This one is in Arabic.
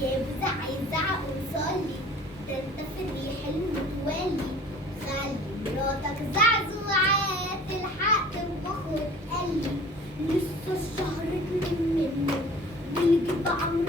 يا بزع يزعق وصلي، ده انت في الريح المتولي. خلي مراتك زعزوعات الحق تنفخ وتقلي. لسه الشهر اتنين منه والجيب عمرو